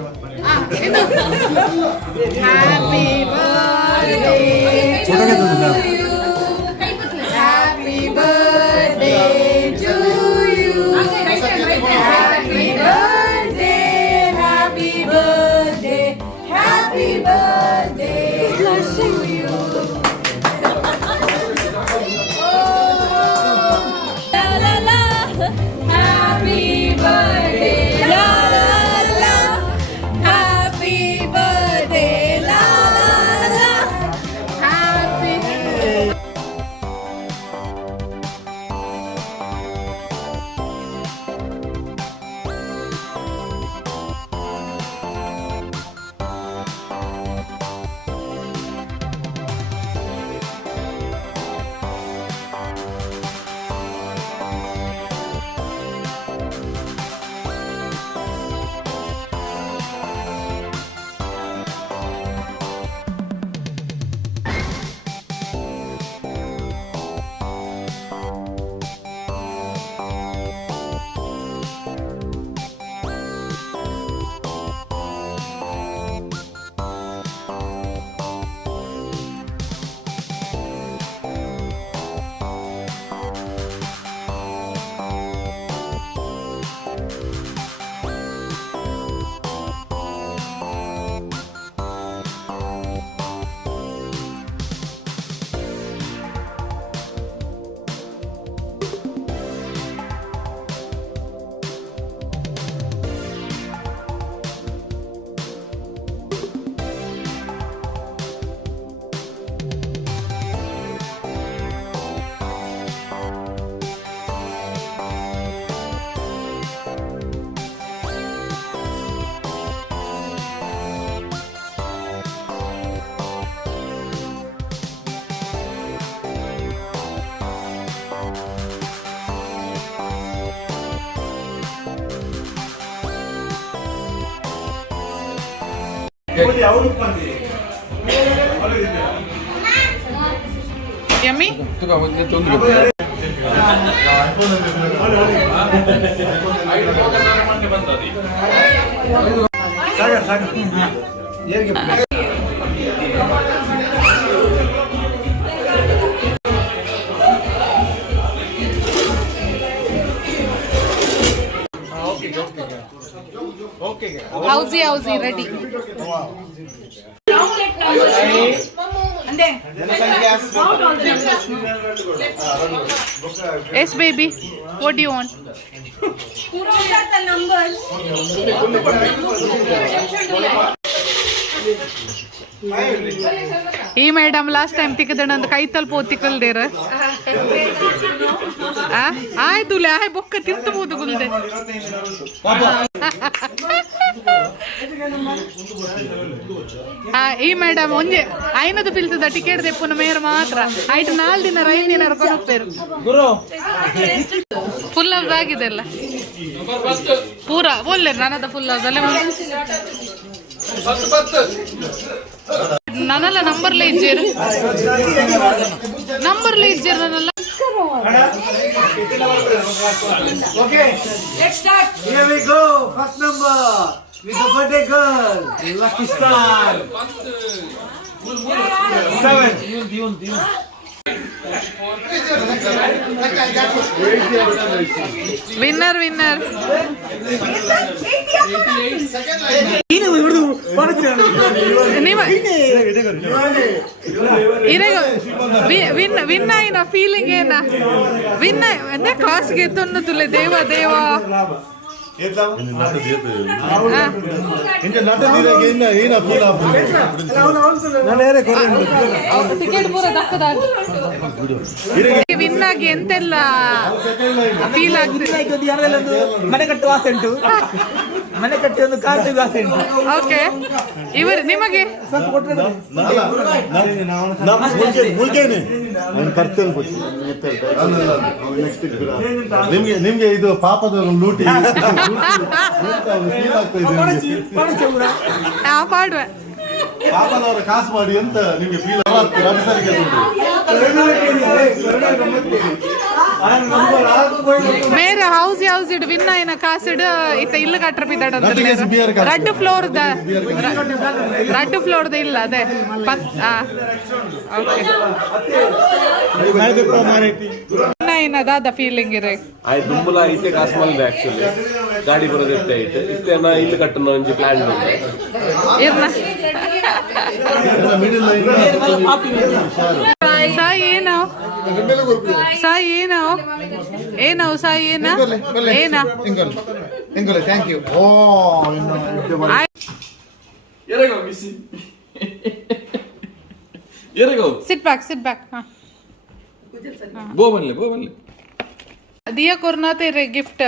Happy birthday to you. Happy birthday to you. Happy birthday, happy birthday, happy birthday to you. La la la, happy birthday. La la la, happy birthday. La la la, happy birthday. Yummy? Howsy, ready. Yes, baby. What do you want? Put out the numbers. ಈ madam last time ತಿಕ್ಕದಣ್ಣ ಅಂತ ಕೈ ತಲ್ಪ ತಿಕ್ಕಲ್ದೇರ ಆಯ್ತು ಆಯ್ ಬೊಕ್ಕ ತಿರ್ತಬಹುದು ಗುಲ್ದೆ ಈ madam ಒಂಜೆ ಐನದು ಪಿಲ್ಸದ ticket ತೆಪ್ಪುನ mayor ಮಾತ್ರ ಆಯ್ತು 4 ದಿನ 5 ದಿನ ಹೋಗ್ತೇರು ಫುಲ್ ಹೌಸ್ ಆಗಿದೆ ಅಲ್ಲ ಪೂರಾ ಒಳ್ಳೆ ನಾನದ ಫುಲ್ ಹೌಸ್ ಅಲ್ಲೇ ನನ್ನಲ್ಲ ನಂಬರ್ಲೇ ಇಜ್ಜೇರು ನನ್ನಲ್ಲ Okay, let's start. Here we go. First number with the birthday girl. Lucky star. 7. Winner. Win ಆಯ್ನ ಫೀಲಿಂಗ್ ಏನ ವಿನ್ ಅಂದ್ರೆ ಕಾಸ್ಗೆ ತೊಂದು ತುಲೆ ದೇವ ಟಿಕೆಟ್ ಪೂರ ದಕ್ಕದಾಗ ವಿನ್ ಆಗಿ ಎಂತೆಲ್ಲ ಫೀಲ್ ಆಗ್ತದೆ ಮನೆ ಕಟ್ಟುವ ಆಸೆ ಉಂಟು ಮನೆ ಕಟ್ಟಿ ಒಂದು ಕಾರ್ ತೆಗೆಯುವ ಆಸೆ ಉಂಟು ಓಕೆ ಇವರು ನಿಮಗೆ ನಿಮ್ಗೆ ಇದು ಪಾಪದ ಲೂಟಿ ಪಾಡುವ ಪಾಪದವರ ಕಾಸು ಮಾಡಿ ಅಂತ ನಿಮ್ಗೆ ಫೀಲ್ ಮೇರೆ ಹೌಸ್ ಇಡ್ ವಿನ್ ಆಯ್ನ ಕಾಸಿಡ್ ಇತ್ತ ಇಲ್ಲ ಕಟ್ರ ಪಿದಾಡ ರಡ್ ಫ್ಲೋರ್ದ ಇಲ್ಲ ಅದೇ ದಾದ ಫೀಲಿಂಗ್ ಇರ ಆಯ್ತು ದುಂಬುಲ ಐತೆ ಕಾಸು ಮಲ್ದೆ ಆಕ್ಚುಲಿ ಗಾಡಿ ಬರೋದು ಇತ್ತೆ ಐತೆ ಇತ್ತೆ ನಾ ಇಲ್ಲಿ ಕಟ್ಟನ ಒಂಜಿ ಪ್ಲಾನ್ ಇರ್ನ ಸಾಯಿ ಏನಾವ್ ಸಾಯಿ ಏನಾವ್ ಸಾಯಿ ಏನ thank you oh sit back ಬೋ ಬನ್ಲೆ दिया करना तेरे गिफ्ट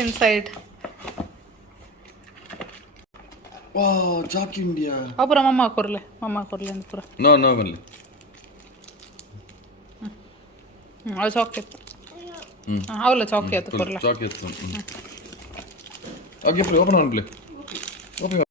inside ಜಾಕ್ ಇಂಡಿಯಾ ಅಪುರ ಮಮ್ಮ ಕೊರ್ಲೆ ಅಂತ ಪುರ ನೋ ಬನ್ಲೆ ಅದು ಚಾಕ್ಲೇಟ್ ಅವಲ್ಲ ಚಾಕ್ಲೇಟ್ ಕೊರ್ಲೆ chocolate okay play open on play open